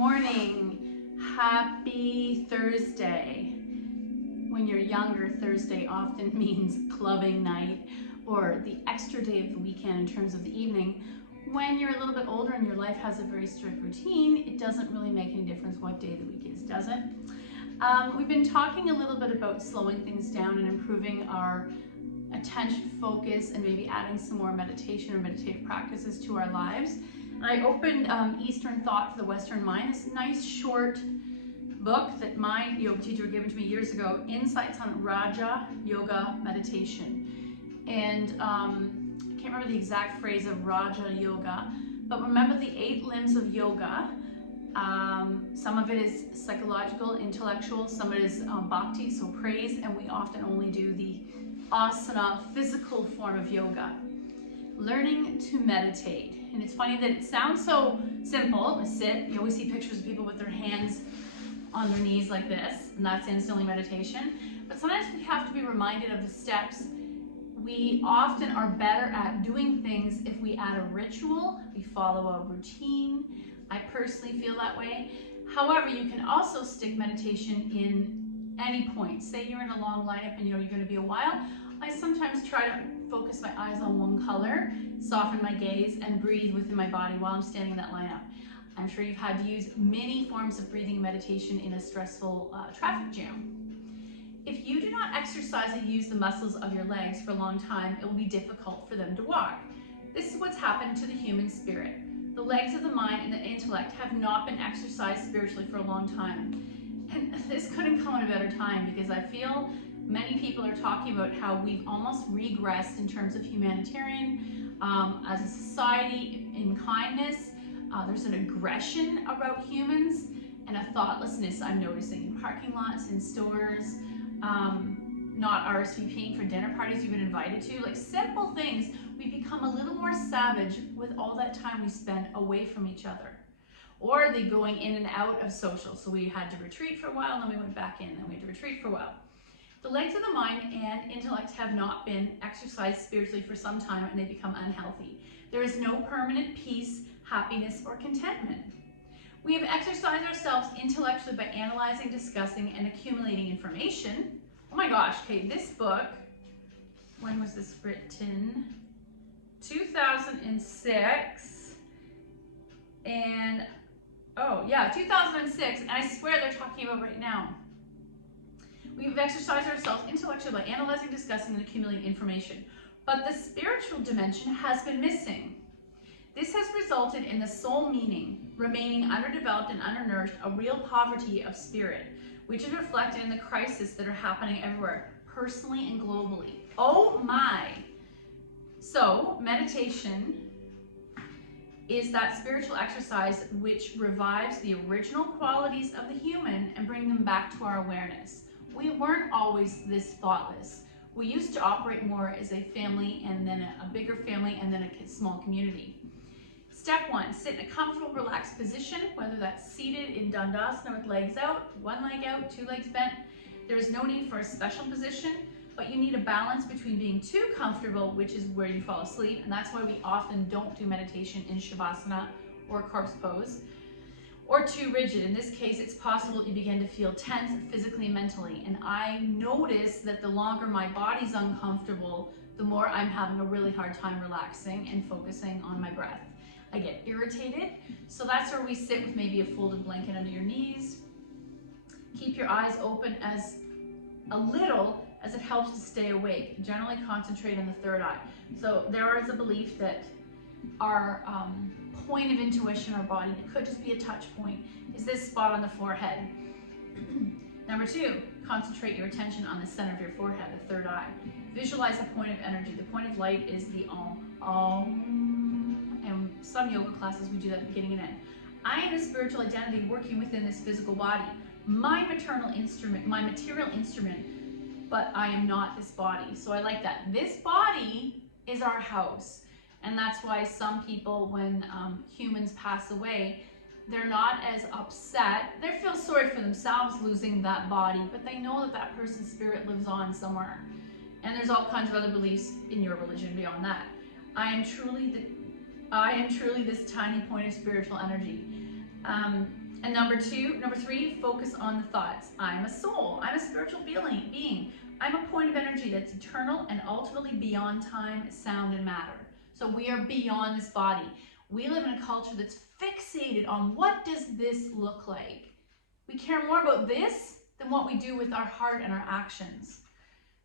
morning. Happy Thursday. When you're younger, Thursday often means clubbing night or the extra day of the weekend in terms of the evening. When you're a little bit older and your life has a very strict routine, it doesn't really make any difference what day of the week is, does it? We've been talking a little bit about slowing things down and improving our attention focus and maybe adding some more meditation or meditative practices to our lives. I opened Eastern Thought for the Western Mind, this nice short book that my yoga teacher gave to me years ago, Insights on Raja Yoga Meditation. And I can't remember the exact phrase of Raja Yoga, but remember the 8 limbs of yoga. Some of it is psychological, intellectual, some of it is bhakti, so praise, and we often only do the asana, physical form of yoga. Learning to meditate. And it's funny that it sounds so simple, sit. You always see pictures of people with their hands on their knees like this, and that's instantly meditation. But sometimes we have to be reminded of the steps. We often are better at doing things if we add a ritual, we follow a routine. I personally feel that way. However, you can also stick meditation in any point. Say you're in a long lineup and you know you're going to be a while. I sometimes try to focus my eyes on one color, soften my gaze, and breathe within my body while I'm standing in that lineup. I'm sure you've had to use many forms of breathing and meditation in a stressful traffic jam. If you do not exercise and use the muscles of your legs for a long time, it will be difficult for them to walk. This is what's happened to the human spirit. The legs of the mind and the intellect have not been exercised spiritually for a long time. And this couldn't come at a better time because I feel many people are talking about how we've almost regressed in terms of humanitarian, as a society, in kindness. There's an aggression about humans and a thoughtlessness I'm noticing in parking lots, in stores, not RSVPing for dinner parties you've been invited to, like simple things. We become a little more savage with all that time we spend away from each other. Or the going in and out of social. So we had to retreat for a while, and then we went back in, and then we had to retreat for a while. The legs of the mind and intellect have not been exercised spiritually for some time, and they become unhealthy. There is no permanent peace, happiness, or contentment. We have exercised ourselves intellectually by analyzing, discussing, and accumulating information. Oh my gosh, okay, this book, when was this written? 2006, and oh yeah, 2006, and I swear they're talking about right now. We've exercised ourselves intellectually by analyzing, discussing, and accumulating information. But the spiritual dimension has been missing. This has resulted in the soul meaning remaining underdeveloped and undernourished, a real poverty of spirit, which is reflected in the crises that are happening everywhere, personally and globally. Oh my! So, meditation is that spiritual exercise which revives the original qualities of the human and bring them back to our awareness. We weren't always this thoughtless. We used to operate more as a family and then a bigger family and then a small community. Step 1, sit in a comfortable, relaxed position, whether that's seated in Dandasana with legs out, one leg out, 2 legs bent. There is no need for a special position, but you need a balance between being too comfortable, which is where you fall asleep, and that's why we often don't do meditation in Shavasana or corpse pose, or too rigid. In this case, it's possible you begin to feel tense physically and mentally. And I notice that the longer my body's uncomfortable, the more I'm having a really hard time relaxing and focusing on my breath. I get irritated. So that's where we sit with maybe a folded blanket under your knees. Keep your eyes open as a little as it helps to stay awake. Generally concentrate on the third eye. So there is a belief that our point of intuition, our body, it could just be a touch point, is this spot on the forehead. Number 2, concentrate your attention on the center of your forehead, the third eye. Visualize a point of energy. The point of light is the Om. And some yoga classes we do that at the beginning and end. I am a spiritual identity working within this physical body. My material instrument, but I am not this body. So I like that. This body is our house. And that's why some people, when humans pass away, they're not as upset. They feel sorry for themselves losing that body, but they know that that person's spirit lives on somewhere. And there's all kinds of other beliefs in your religion beyond that. I am truly this tiny point of spiritual energy. And number three, focus on the thoughts. I'm a soul. I'm a spiritual being. I'm a point of energy that's eternal and ultimately beyond time, sound, and matter. So we are beyond this body. We live in a culture that's fixated on what does this look like. We care more about this than what we do with our heart and our actions.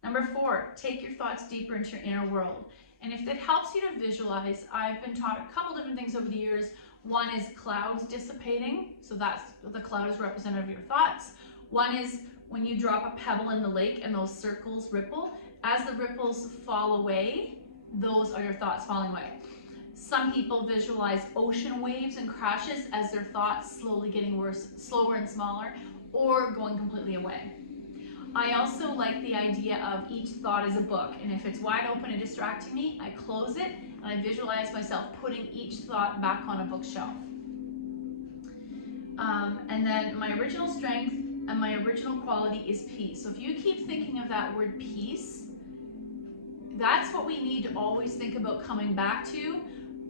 Number 4, take your thoughts deeper into your inner world. And if that helps you to visualize, I've been taught a couple different things over the years. One is clouds dissipating. So that's the cloud is representative of your thoughts. One is when you drop a pebble in the lake and those circles ripple. As the ripples fall away, those are your thoughts falling away. Some people visualize ocean waves and crashes as their thoughts slowly getting worse, slower and smaller, or going completely away. I also like the idea of each thought as a book, and if it's wide open and distracting me, I close it and I visualize myself putting each thought back on a bookshelf. And then my original strength and my original quality is peace. So if you keep thinking of that word peace, that's what we need to always think about coming back to.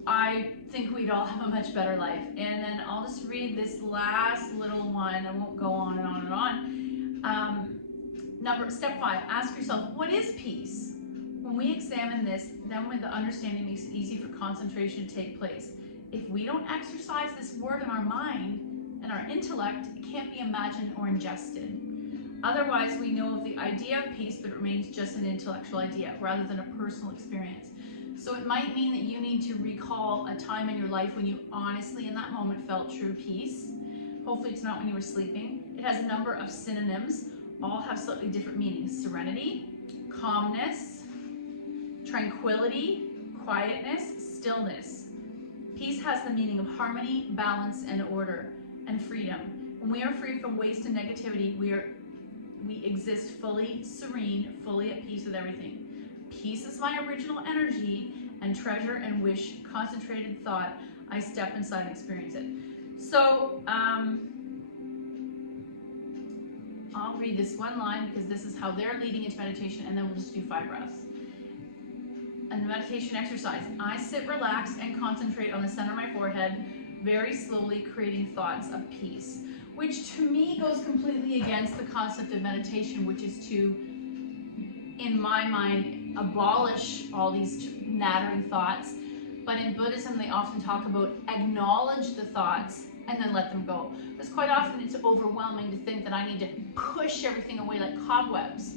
I think we'd all have a much better life. And then I'll just read this last little one. I won't go on and on and on. Step 5, ask yourself, what is peace? When we examine this, then when the understanding makes it easy for concentration to take place. If we don't exercise this word in our mind and our intellect, it can't be imagined or ingested. Otherwise, we know of the idea of peace, but it remains just an intellectual idea rather than a personal experience. So it might mean that you need to recall a time in your life when you honestly in that moment felt true peace. Hopefully it's not when you were sleeping. It has a number of synonyms, all have slightly different meanings. Serenity, calmness, tranquility, quietness, stillness. Peace has the meaning of harmony, balance, and order, and freedom. When we are free from waste and negativity, we exist fully serene, fully at peace with everything. Peace is my original energy and treasure and wish, concentrated thought. I step inside and experience it. So I'll read this one line because this is how they're leading into meditation, and then we'll just do 5 breaths. And the meditation exercise. I sit relaxed and concentrate on the center of my forehead, very slowly creating thoughts of peace, which to me goes completely against the concept of meditation, which is to, in my mind, abolish all these nattering thoughts. But in Buddhism, they often talk about acknowledge the thoughts and then let them go. Because quite often it's overwhelming to think that I need to push everything away like cobwebs.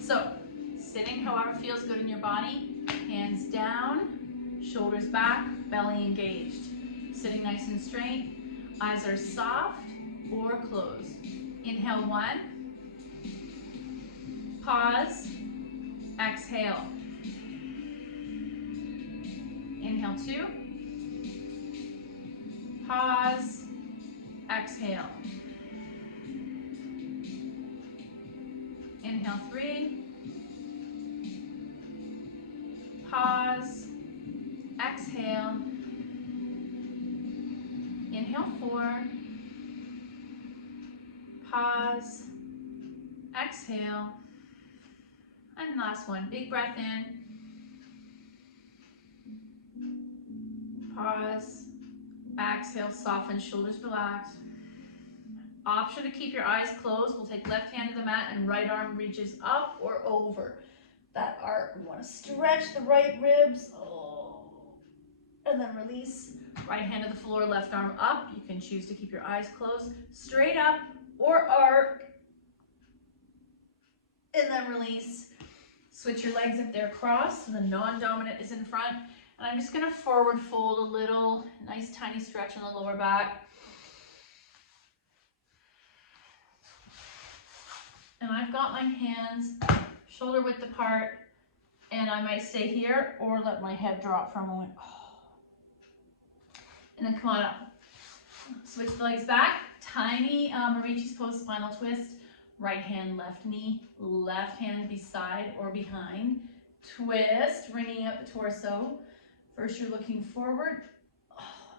So, sitting however feels good in your body, hands down, shoulders back, belly engaged. Sitting nice and straight, eyes are soft or closed. Inhale 1, pause, exhale. Inhale 2, pause, exhale. Inhale 3, pause, exhale. Inhale 4, pause, exhale. And last one, big breath in, pause, exhale, soften, shoulders relaxed. Option to keep your eyes closed. We'll take left hand to the mat and right arm reaches up or over. That arc, we want to stretch the right ribs. Oh. And then release. Right hand to the floor, left arm up. You can choose to keep your eyes closed. Straight up or arc. And then release. Switch your legs if they're crossed, so the non-dominant is in front. And I'm just going to forward fold a little. Nice tiny stretch in the lower back. And I've got my hands shoulder width apart, and I might stay here or let my head drop for a moment. And then come on up. Switch the legs back. Tiny Marichi's pose, spinal twist. Right hand, left knee. Left hand beside or behind. Twist, bringing up the torso. First you're looking forward,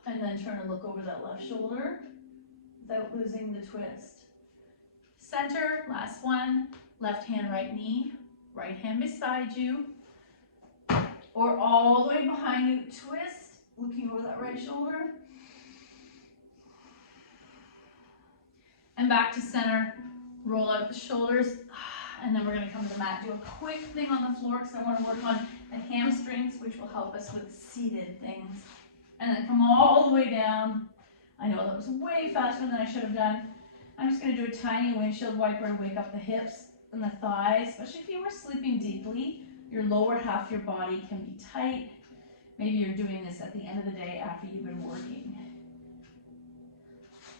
and then turn and look over that left shoulder without losing the twist. Center, last one, left hand, right knee, right hand beside you, or all the way behind you, twist, looking over that right shoulder. and back to center. Roll out the shoulders, and then we're gonna come to the mat. Do a quick thing on the floor because I want to work on the hamstrings, which will help us with seated things. And then come all the way down. I know that was way faster than I should have done. I'm just gonna do a tiny windshield wiper to wake up the hips and the thighs, especially if you were sleeping deeply. Your lower half of your body can be tight. Maybe you're doing this at the end of the day after you've been working.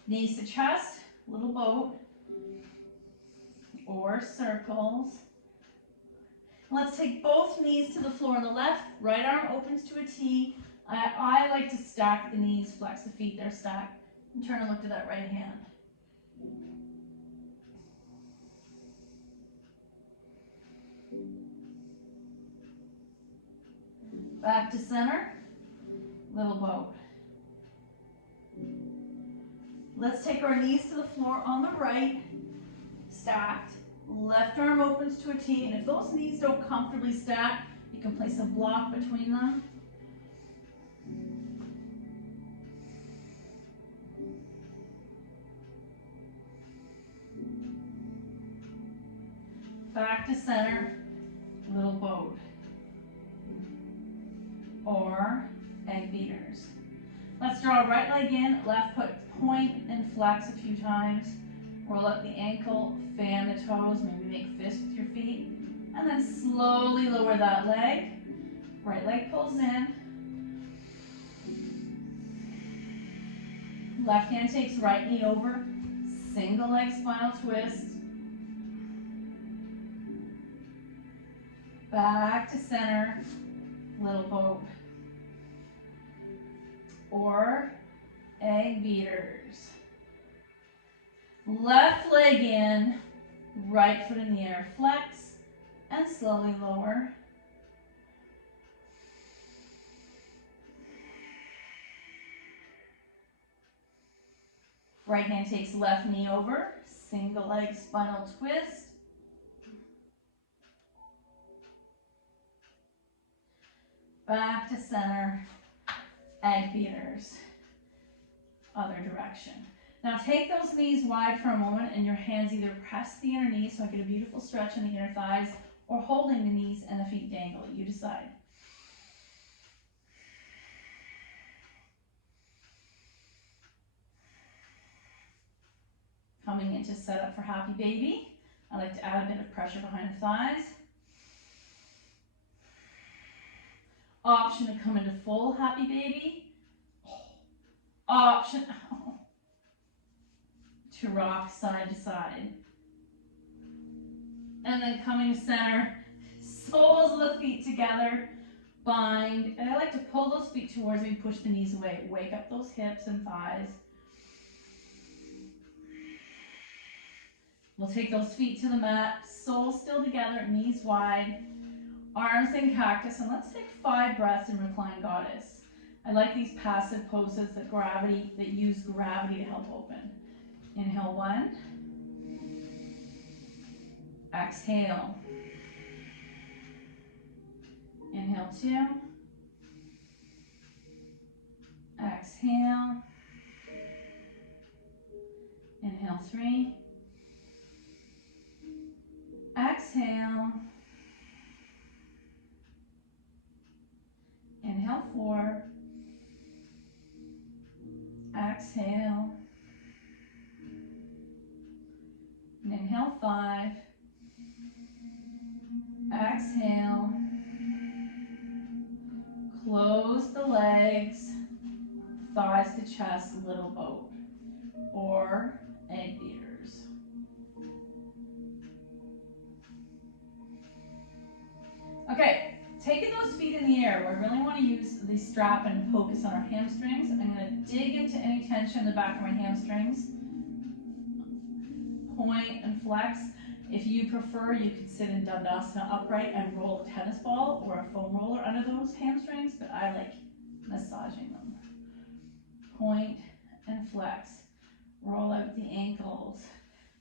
Knees to chest, little boat, or circles. Let's take both knees to the floor on the left. Right arm opens to a T. I like to stack the knees, flex the feet, they're stacked. And turn and look to that right hand. Back to center, little boat. Let's take our knees to the floor on the right, stacked. Left arm opens to a T, and if those knees don't comfortably stack, you can place a block between them. Back to center, little boat. Or egg beaters. Let's draw right leg in, left foot point and flex a few times. Roll up the ankle, fan the toes, maybe make fists with your feet. And then slowly lower that leg. Right leg pulls in. Left hand takes right knee over. Single leg spinal twist. Back to center, little boat. Or egg beaters. Left leg in, right foot in the air, flex, and slowly lower. Right hand takes left knee over, single leg spinal twist. Back to center, egg beaters, other direction. Now take those knees wide for a moment and your hands either press the inner knees so I get a beautiful stretch in the inner thighs, or holding the knees and the feet dangle. You decide. Coming into setup for happy baby. I like to add a bit of pressure behind the thighs. Option to come into full happy baby. Option to rock side to side. And then coming to center, soles of the feet together, bind. And I like to pull those feet towards me, push the knees away. Wake up those hips and thighs. We'll take those feet to the mat, soles still together, knees wide, arms in cactus, and let's take 5 breaths in reclined goddess. I like these passive poses that use gravity to help open. Inhale 1. Exhale. Inhale 2. Exhale. Inhale 3. Exhale. Inhale 4. Exhale. And inhale 5. Exhale. Close the legs, thighs to chest, little boat, or egg beaters. Okay, taking those feet in the air, we really want to use the strap and focus on our hamstrings. I'm going to dig into any tension in the back of my hamstrings. Point and flex. If you prefer, you could sit in Dandasana upright and roll a tennis ball or a foam roller under those hamstrings, but I like massaging them. Point and flex. Roll out the ankles.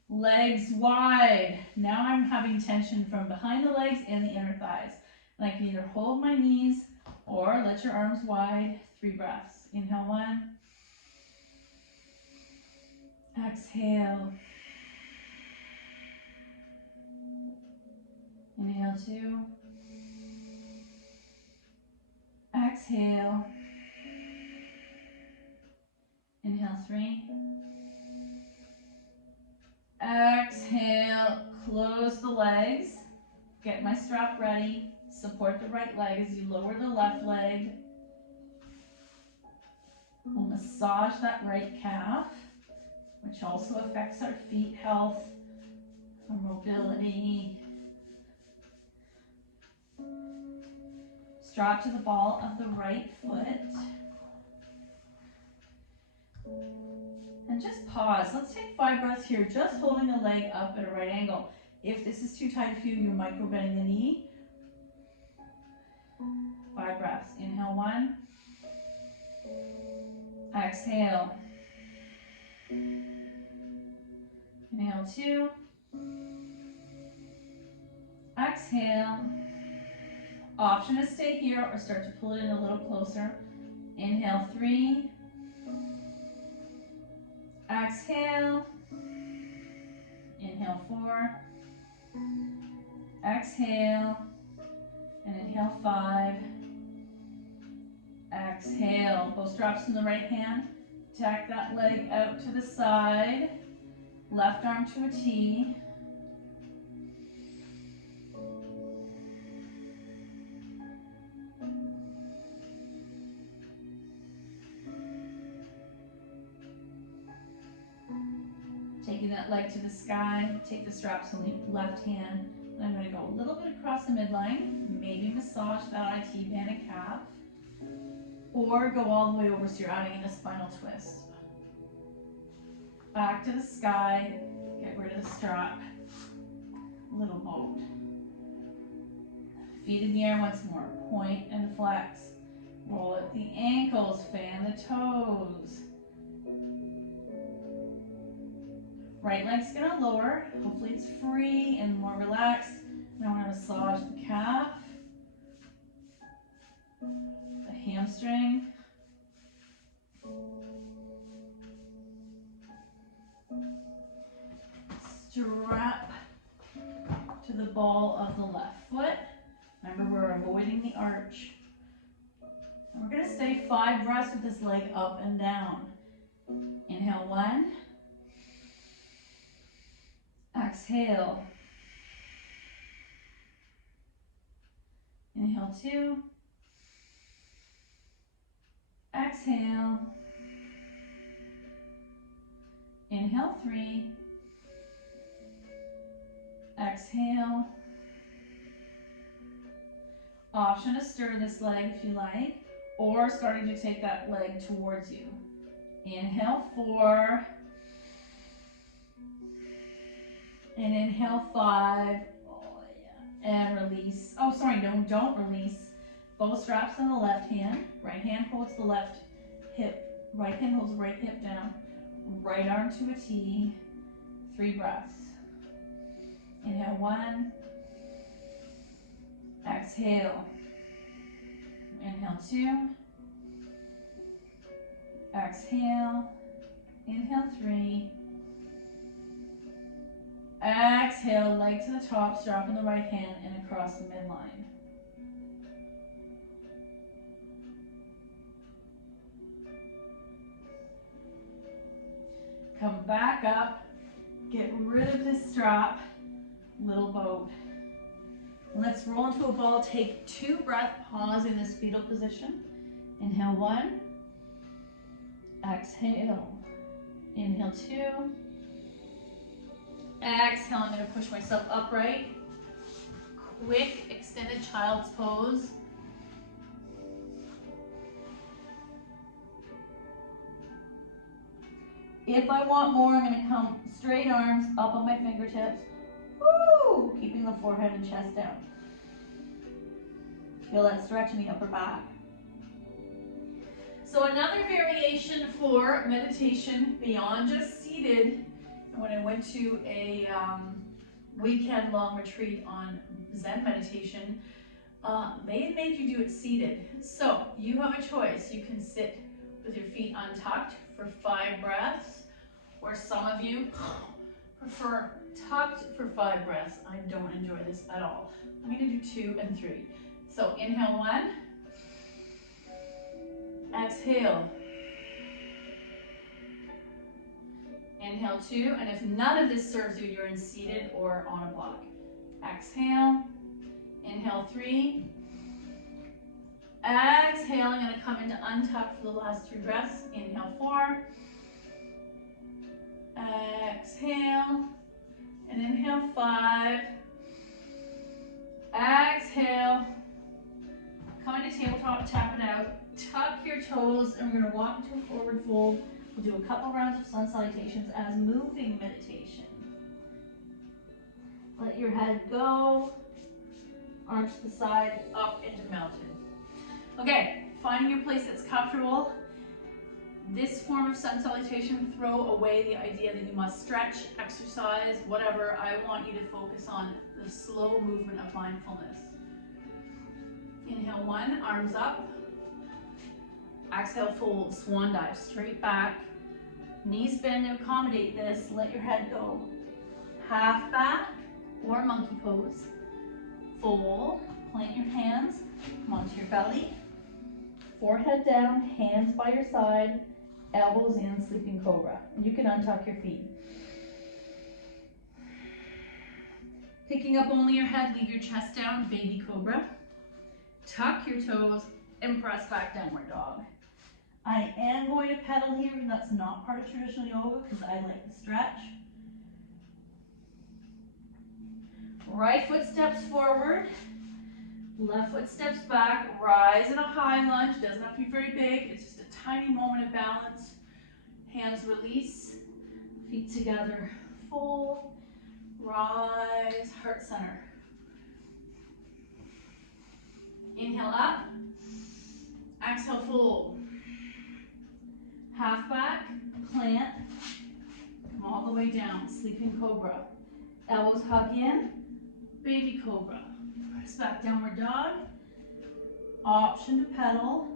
Legs wide. Now I'm having tension from behind the legs and the inner thighs. And I can either hold my knees or let your arms wide. 3 breaths. Inhale 1. Exhale. Inhale 2. Exhale. Inhale 3. Exhale, close the legs. Get my strap ready. Support the right leg as you lower the left leg. We'll massage that right calf, which also affects our feet health, our mobility. Strap to the ball of the right foot. And just pause. Let's take 5 breaths here, just holding the leg up at a right angle. If this is too tight for you, you're micro bending the knee. 5 breaths. Inhale 1. Exhale. Inhale 2. Exhale. Option to stay here or start to pull it in a little closer. Inhale 3. Exhale. Inhale 4. Exhale. And inhale 5. Exhale. Both straps in the right hand. Tack that leg out to the side. Left arm to a T. Taking that leg to the sky, take the straps on the left hand, and I'm going to go a little bit across the midline, maybe massage that IT band and calf, or go all the way over so you're adding in a spinal twist. Back to the sky, get rid of the strap, little boat. Feet in the air once more, point and flex. Roll at the ankles, fan the toes. Right leg's gonna lower, hopefully it's free and more relaxed. Now we're gonna massage the calf, the hamstring, strap to the ball of the left foot. Remember, we're avoiding the arch. And we're gonna stay 5 breaths with this leg up and down. Inhale 1. Exhale. Inhale 2. Exhale. Inhale 3. Exhale. Option to stir this leg if you like, or starting to take that leg towards you. Inhale 4. And inhale 5. Oh, yeah. And release. Oh, sorry, no, don't release. Both straps on the left hand. Right hand holds the left hip. Right hand holds the right hip down. Right arm to a T. 3 breaths. Inhale 1. Exhale. Inhale 2. Exhale. Inhale 3. Exhale, leg to the top, strap in the right hand and across the midline. Come back up, get rid of this strap, little boat. Let's roll into a ball, take 2 breaths, pause in this fetal position. Inhale 1, exhale, inhale 2, exhale, I'm going to push myself upright. Quick extended child's pose. If I want more, I'm going to come straight arms up on my fingertips. Woo! Keeping the forehead and chest down. Feel that stretch in the upper back. So another variation for meditation beyond just seated. When I went to a weekend-long retreat on Zen meditation, they had made you do it seated. So you have a choice. You can sit with your feet untucked for 5 breaths, or some of you prefer tucked for 5 breaths. I don't enjoy this at all. I'm gonna do 2 and 3. So inhale 1, exhale. Inhale 2, and if none of this serves you, you're in seated or on a block. Exhale, inhale 3, exhale, I'm gonna come into untuck for the last 3 breaths. Inhale 4, exhale, and inhale 5, exhale, come into tabletop, tap it out, tuck your toes, and we're gonna walk into a forward fold. We'll do a couple rounds of sun salutations as moving meditation. Let your head go, arms to the side, up into mountain. Okay, finding your place that's comfortable. This form of sun salutation, throw away the idea that you must stretch, exercise, whatever. I want you to focus on the slow movement of mindfulness. Inhale 1, arms up. Exhale, fold, swan dive, straight back. Knees bend to accommodate this. Let your head go. Half back or monkey pose. Fold, plant your hands, come onto your belly. Forehead down, hands by your side, elbows in, sleeping cobra. And you can untuck your feet. Picking up only your head, leave your chest down, baby cobra. Tuck your toes and press back, downward dog. I am going to pedal here, and that's not part of traditional yoga because I like the stretch. Right foot steps forward, left foot steps back, rise in a high lunge. Doesn't have to be very big, it's just a tiny moment of balance. Hands release, feet together, fold, rise, heart center. Inhale up, exhale, fold. Half back, plant, come all the way down, sleeping cobra. Elbows hug in, baby cobra. Press back, downward dog. Option to pedal.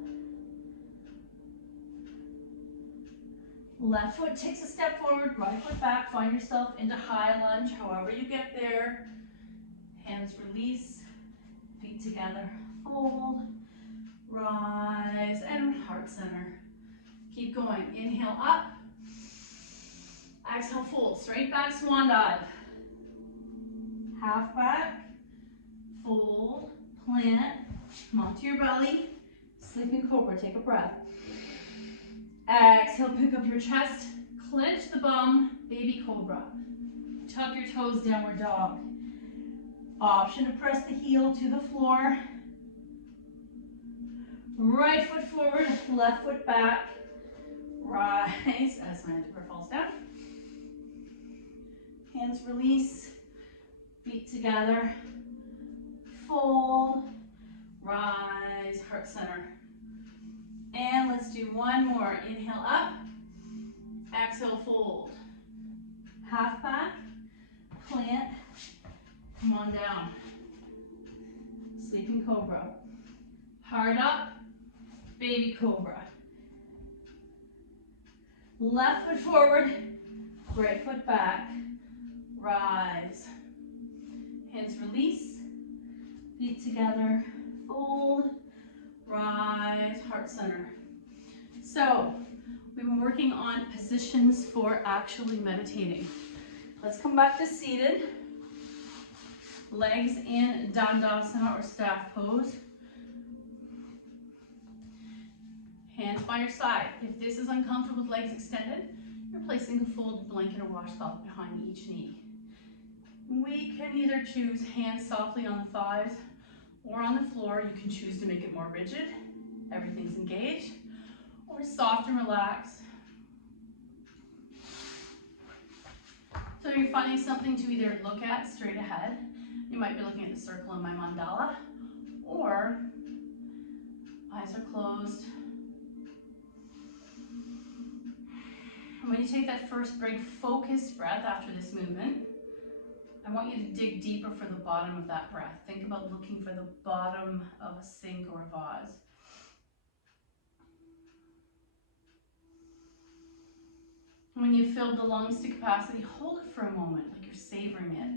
Left foot takes a step forward, right foot back, find yourself into high lunge, however you get there. Hands release, feet together, fold, rise, and heart center. Keep going, inhale up, exhale fold, straight back swan dive. Half back, fold, plant, come onto your belly, sleeping cobra, take a breath. Exhale, pick up your chest, clench the bum, baby cobra. Tuck your toes, downward dog. Option to press the heel to the floor. Right foot forward, left foot back. Rise as my underwear falls down. Hands release, feet together. Fold, rise, heart center. And let's do one more. Inhale up, exhale, fold. Half back, plant, come on down. Sleeping cobra. Hard up, baby cobra. Left foot forward, right foot back, rise. Hands release, feet together, fold, rise, heart center. So, we've been working on positions for actually meditating. Let's come back to seated. Legs in Dandasana or staff pose. Hands by your side. If this is uncomfortable with legs extended, you're placing a folded blanket or washcloth behind each knee. We can either choose hands softly on the thighs or on the floor. You can choose to make it more rigid. Everything's engaged. Or soft and relaxed. So you're finding something to either look at straight ahead. You might be looking at the circle in my mandala. Or eyes are closed. And when you take that first big focused breath after this movement, I want you to dig deeper for the bottom of that breath. Think about looking for the bottom of a sink or a vase. When you've filled the lungs to capacity, hold it for a moment, like you're savoring it.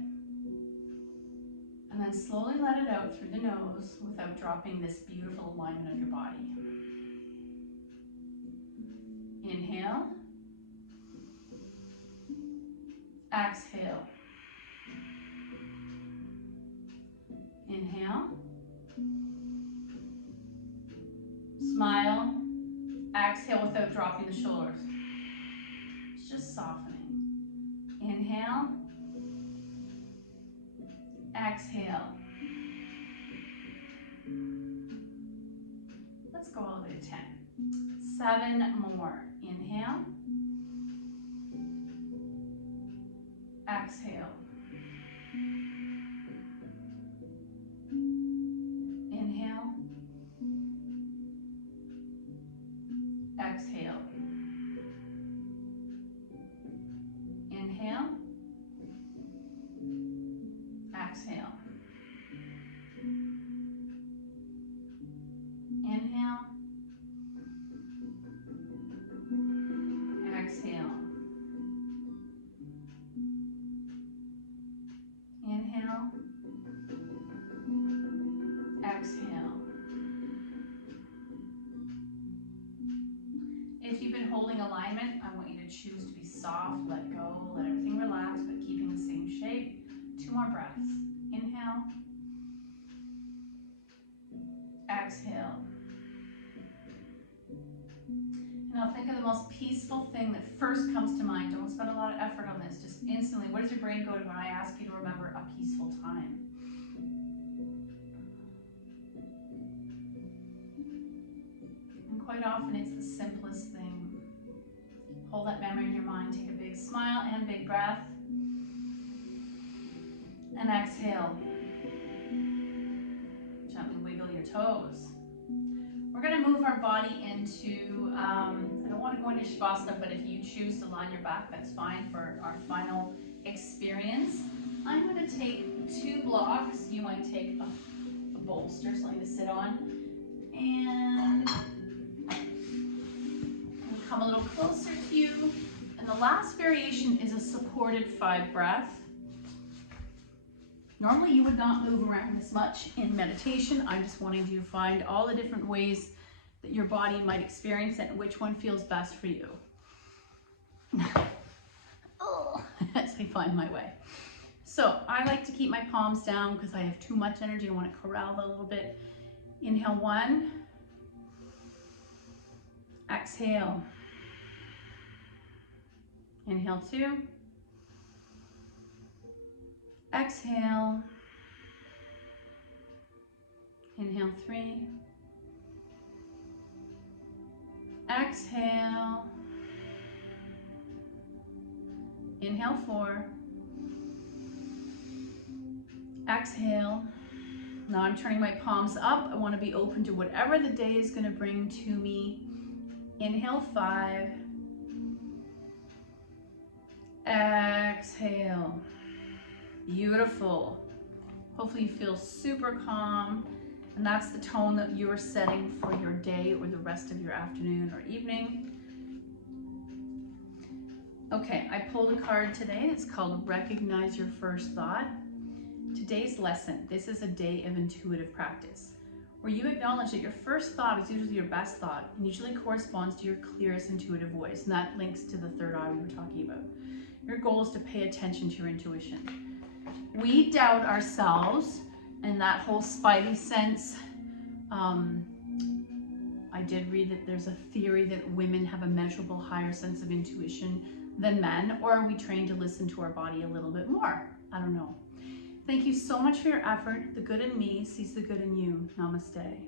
And then slowly let it out through the nose without dropping this beautiful alignment of your body. Inhale. Exhale. Inhale. Smile. Exhale without dropping the shoulders. It's just softening. Inhale. Exhale. Let's go all the way to 10. 7 more. Inhale. Exhale. Inhale. Exhale. Inhale. Exhale. Inhale. Exhale. Inhale. Exhale. If you've been holding alignment, I want you to choose to be soft, let go, let everything relax, but keeping the same shape. 2 more breaths. Inhale. Exhale. Now think of the most peaceful thing that first comes to mind. Don't spend a lot of effort on this. Just instantly, where does your brain go to when I ask you to remember a peaceful time? And quite often it's the simplest thing. Hold that memory in your mind. Take a big smile and big breath. And exhale. Gently wiggle your toes. We're going to move our body into, I don't want to go into Shavasana, but if you choose to line your back, that's fine for our final experience. I'm going to take 2 blocks. You might take a bolster, something to sit on. And we'll come a little closer to you. And the last variation is a supported 5 breath. Normally you would not move around this much in meditation. I'm just wanting you to find all the different ways that your body might experience it and which one feels best for you. As I find my way. So I like to keep my palms down because I have too much energy. I want to corral that a little bit. Inhale 1. Exhale. Inhale 2. Exhale. Inhale 3. Exhale. Inhale 4. Exhale. Now I'm turning my palms up. I want to be open to whatever the day is going to bring to me. Inhale 5. Exhale. Beautiful. Hopefully you feel super calm, and that's the tone that you are setting for your day or the rest of your afternoon or evening. Okay, I pulled a card today. It's called Recognize Your First Thought. Today's lesson, this is a day of intuitive practice, where you acknowledge that your first thought is usually your best thought and usually corresponds to your clearest intuitive voice, and that links to the third eye we were talking about. Your goal is to pay attention to your intuition. We doubt ourselves and that whole spidey sense. I did read that there's a theory that women have a measurable higher sense of intuition than men, or are we trained to listen to our body a little bit more? I don't know. Thank you so much for your effort. The good in me sees the good in you. Namaste.